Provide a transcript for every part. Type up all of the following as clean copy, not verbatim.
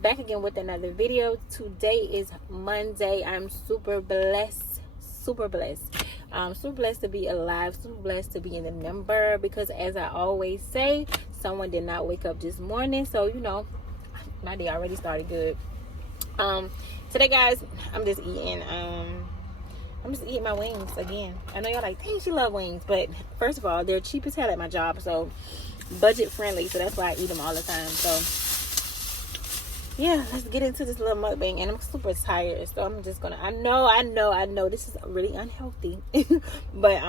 Back again with another video. Today is Monday. I'm super blessed to be alive, super blessed to be in the number, because as I always say, someone did not wake up this morning, so you know my day already started good. Today, guys, I'm just eating my wings again. I know y'all like, dang, she love wings, but first of all, they're cheap as hell at my job, so budget friendly, so that's why I eat them all the time. So yeah, let's get into this little mukbang. And I'm super tired, so I'm just gonna, I know this is really unhealthy, but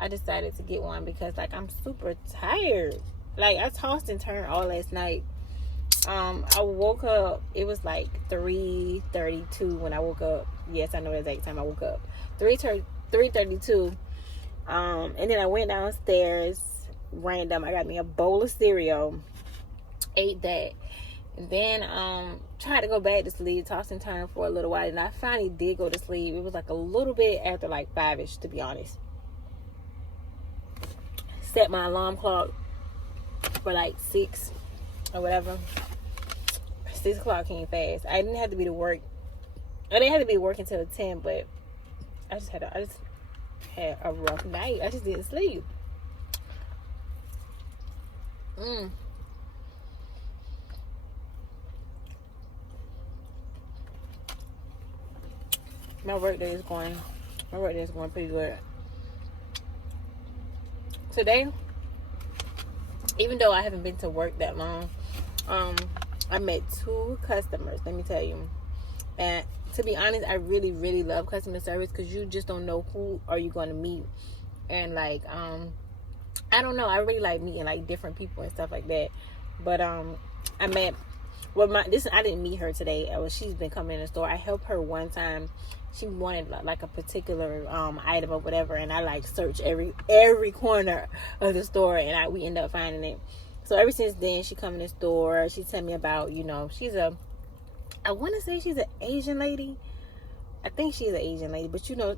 I decided to get one because like I'm super tired. Like I tossed and turned all last night. I woke up, it was like 3:32 when I woke up. Yes, I know the exact time I woke up, 3:32. And then I went downstairs random. I got me a bowl of cereal, ate that. And then tried to go back to sleep, tossed and turned for a little while, and I finally did go to sleep. It was like a little bit after like 5ish, to be honest. Set my alarm clock for like 6 or whatever. 6 o'clock came fast. I didn't have to be to work. I didn't have to be working until 10, but I just had a rough night. I just didn't sleep. My work day is going pretty good. Today, even though I haven't been to work that long, I met 2 customers, let me tell you. And to be honest, I really, really love customer service, because you just don't know who are you going to meet. And like, I don't know, I really like meeting like different people and stuff like that. But I met, well, I didn't meet her today. She's been coming in the store. I helped her one time. She wanted like a particular item or whatever, and I like searched every corner of the store, and we end up finding it. So ever since then, she come in the store. She tell me about, you know, I want to say she's an Asian lady. I think she's an Asian lady, but you know,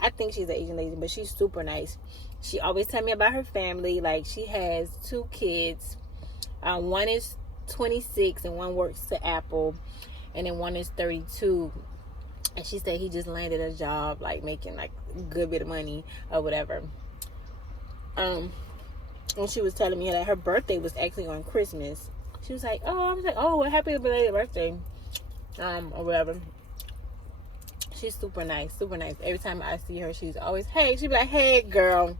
I think she's an Asian lady, but she's super nice. She always tell me about her family. Like she has 2 kids. One is 26 and one works at Apple, and then one is 32. And she said he just landed a job, like making like a good bit of money or whatever. And she was telling me that her birthday was actually on Christmas. She was like, "Oh," I was like, "Oh, well, happy belated birthday," or whatever. She's super nice, super nice. Every time I see her, she's always, "Hey," she'd be like, "Hey, girl."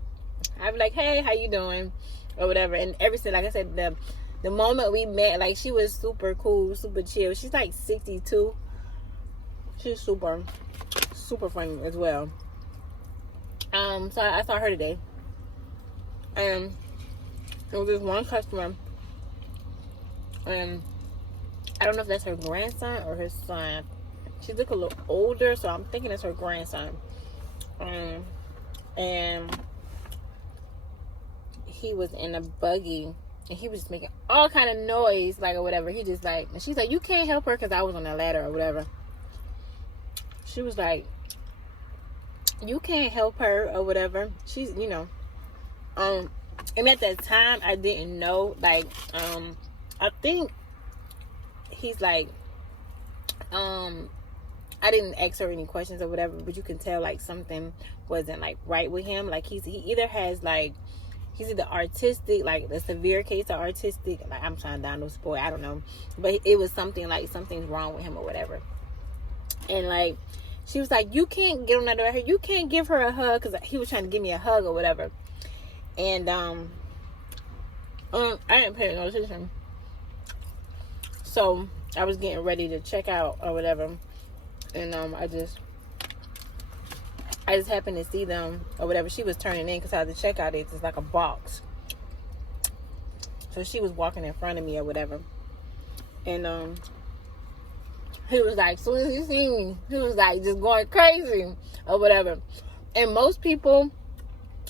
I'd be like, "Hey, how you doing?" or whatever. And ever since, like I said, the moment we met, like she was super cool, super chill. She's like 62. She's super funny as well. So I saw her today, and there was this one customer, and I don't know if that's her grandson or her son. She look a little older, so I'm thinking it's her grandson. And he was in a buggy, and he was just making all kind of noise, like or whatever. He just like, and she's like, "You can't help her because I was on the ladder or whatever." She was like, "You can't help her or whatever." She's, you know, and at that time I didn't know, like, I think he's like, I didn't ask her any questions or whatever, but you can tell like something wasn't like right with him. Like he either has like, he's either artistic, like the severe case of artistic, like I'm trying to down no spoil, I don't know, but it was something like something's wrong with him or whatever. And like she was like, "You can't get on that door. You can't give her a hug," because he was trying to give me a hug or whatever. And I didn't pay no attention. So I was getting ready to check out or whatever, and I just happened to see them or whatever. She was turning in because how the checkout is, it's like a box. So she was walking in front of me or whatever, and he was like, as soon as he seen me, he was like just going crazy or whatever. And most people,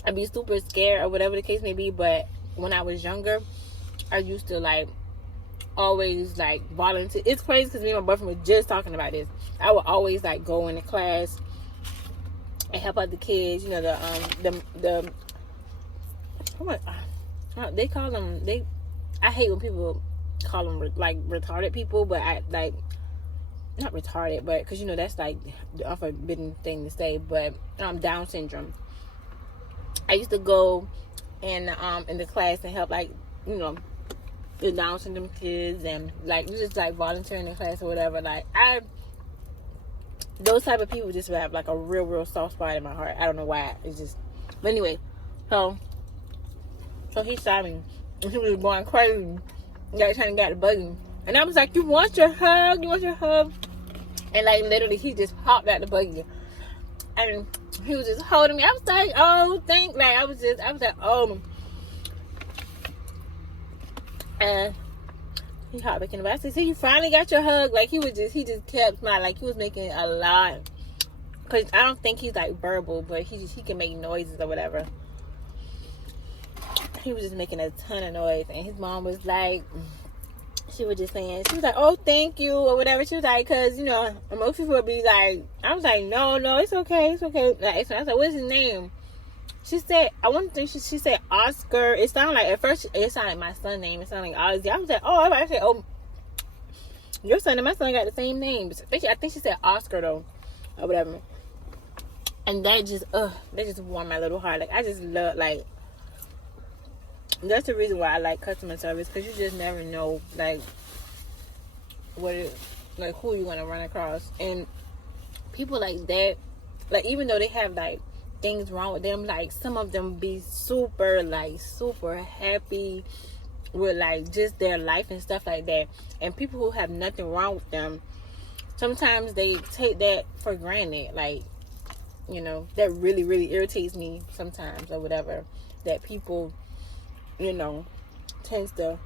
I'd be super scared or whatever the case may be. But when I was younger, I used to like always like volunteer. It's crazy because me and my boyfriend were just talking about this. I would always like go into class and help out the kids. You know, the what they call them. I hate when people call them like retarded people, but I like not retarded, but because you know that's like the unforbidden thing to say. But Down syndrome. I used to go in the class and help like the Down syndrome kids and like just like volunteering in class or whatever. Like those type of people just have like a real soft spot in my heart. I don't know why. It's just, but anyway, so he saw me and he was going crazy, like trying to get the buggy, and I was like, "You want your hug? You want your hug?" And like literally, he just hopped out the buggy, and he was just holding me. I was like, "Oh, I was like, oh." And he hopped back in the bus. I said, "See, you finally got your hug." Like he just kept smiling. Like he was making a lot. Cause I don't think he's like verbal, but he can make noises or whatever. He was just making a ton of noise, and his mom was like, she was like, "Oh, thank you," or whatever. She was like, cause most people would be like, I was like, no, it's okay. Like, I was like, "What's his name?" She said, I want to think she said Oscar. It sounded like, at first, it sounded like my son's name. It sounded like Ozzy. I was like, oh, I said, oh, your son and my son got the same name. I think she said Oscar, though, or whatever. And that just warmed my little heart. Like, I just love, like, that's the reason why I like customer service, because you just never know, like, who you're going to run across. And people like that, like, even though they have, like, things wrong with them, like some of them be super happy with like just their life and stuff like that, and people who have nothing wrong with them, sometimes they take that for granted. Like that really irritates me sometimes or whatever, that people tends to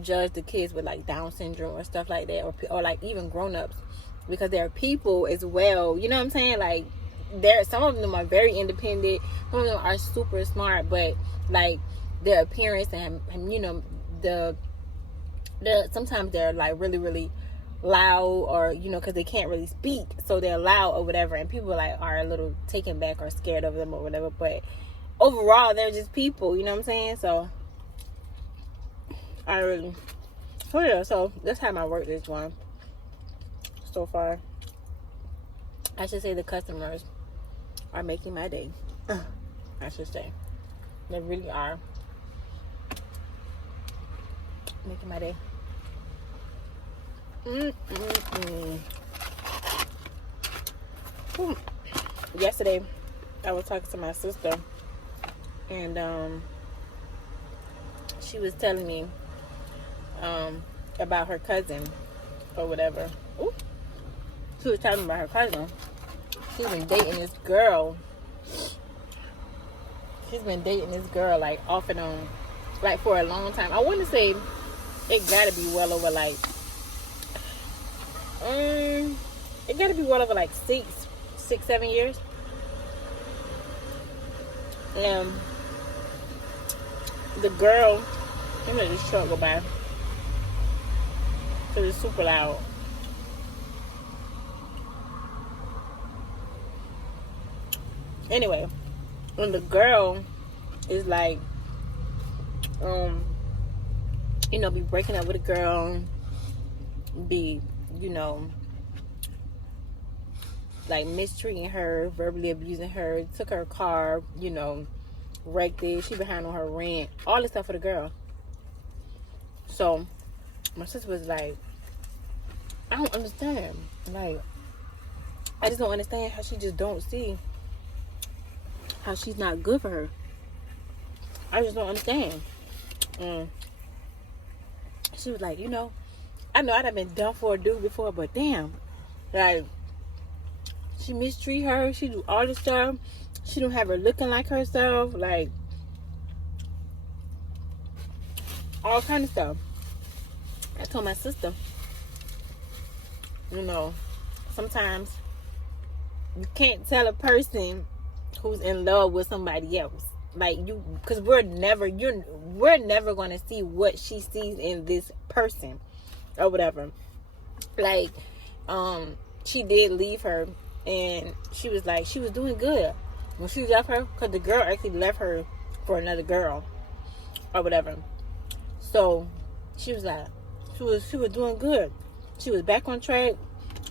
judge the kids with like Down syndrome or stuff like that, or like even grown-ups, because they're people as well. You know what I'm saying? Like, some of them are very independent, some of them are super smart, but like their appearance and the sometimes they're like really loud, or because they can't really speak, so they're loud or whatever, and people like are a little taken back or scared of them or whatever. But overall, they're just people, you know what I'm saying? So so that's how my work is going so far. I should say the customers are making my day. I should say. They really are making my day. Yesterday, I was talking to my sister, and she was telling me about her cousin or whatever. Ooh. She was telling me about her cousin. She's been dating this girl. Like off and on, like for a long time. I want to say it gotta be well over like it gotta be well over like 7 years. And the girl, let me let this truck go by, because it's super loud. Anyway, when the girl is like, be breaking up with a girl, be, like mistreating her, verbally abusing her, took her car, wrecked it, she behind on her rent, all this stuff for the girl. So my sister was like, I don't understand. Like, I just don't understand how she just don't see how she's not good for her. I just don't understand. She was like, I know I'd have been done for a dude before, but damn, like, she mistreat her, she do all this stuff, she don't have her looking like herself, like, all kind of stuff. I told my sister, sometimes You can't tell a person who's in love with somebody else, like, you, because we're never going to see what she sees in this person or whatever. Like, she did leave her, and she was like, she was doing good when she left her, because the girl actually left her for another girl or whatever. So she was like, she was doing good. She was back on track.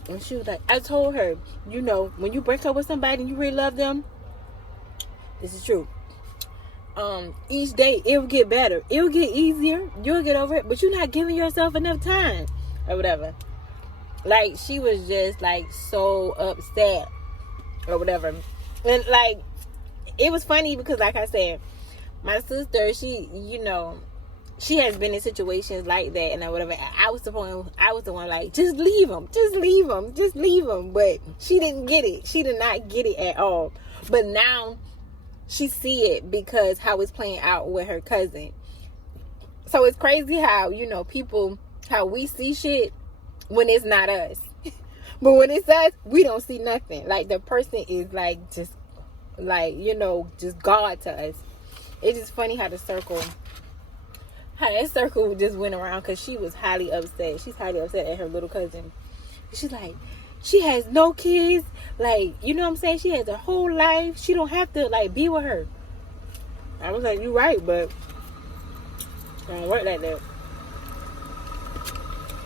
And she was like, I told her, you know, when you break up with somebody and you really love them, this is true. Each day it will get better. It will get easier. You'll get over it. But you're not giving yourself enough time or whatever. Like, she was just like so upset or whatever. And like, it was funny because, like I said, my sister, she, you know, she has been in situations like that and whatever. I was the one like, just leave him. But she didn't get it. She did not get it at all. But now she see it because how it's playing out with her cousin. So it's crazy how, you know, people, how we see shit when it's not us. But when it's us, we don't see nothing. Like, the person is like, just like, you know, just God to us. It's just funny how that circle just went around, because she was highly upset. She's highly upset at her little cousin. She's like, she has no kids. Like, you know what I'm saying? She has a whole life. She don't have to, like, be with her. I was like, you're right, but it don't work like that.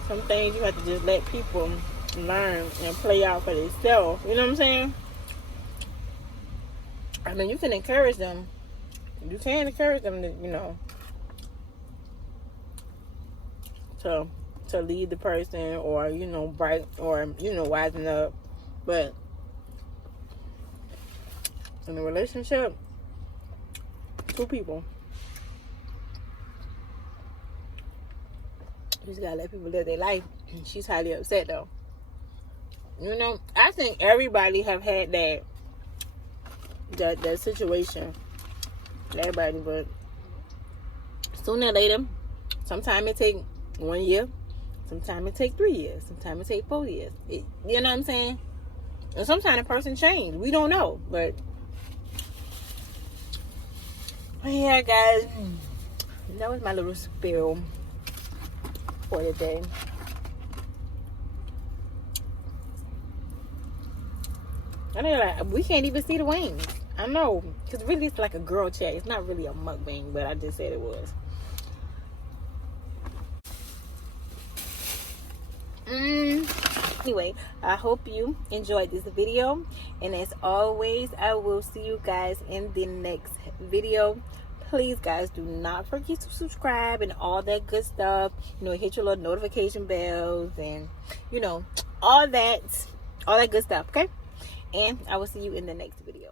Some things you have to just let people learn and play out for themselves. You know what I'm saying? I mean, you can encourage them. You can encourage them to, you know, to lead the person, or, you know, bright, or, you know, wisen up. But in a relationship, two people, you just gotta let people live their life. She's highly upset though. You know, I think everybody have had that situation. Everybody, but sooner or later, sometimes it take 1 year, sometimes it take 3 years, sometimes it take 4 years. You know what I'm saying? And sometimes a person change. We don't know, but yeah, guys, that was my little spill for the day. I know, like, we can't even see the wings. I know, because really it's like a girl chat. It's not really a mukbang, but I just said it was. Anyway, I hope you enjoyed this video, and as always, I will see you guys in the next video. Please, guys, do not forget to subscribe and all that good stuff. You know, hit your little notification bells and, you know, all that good stuff. Okay, and I will see you in the next video.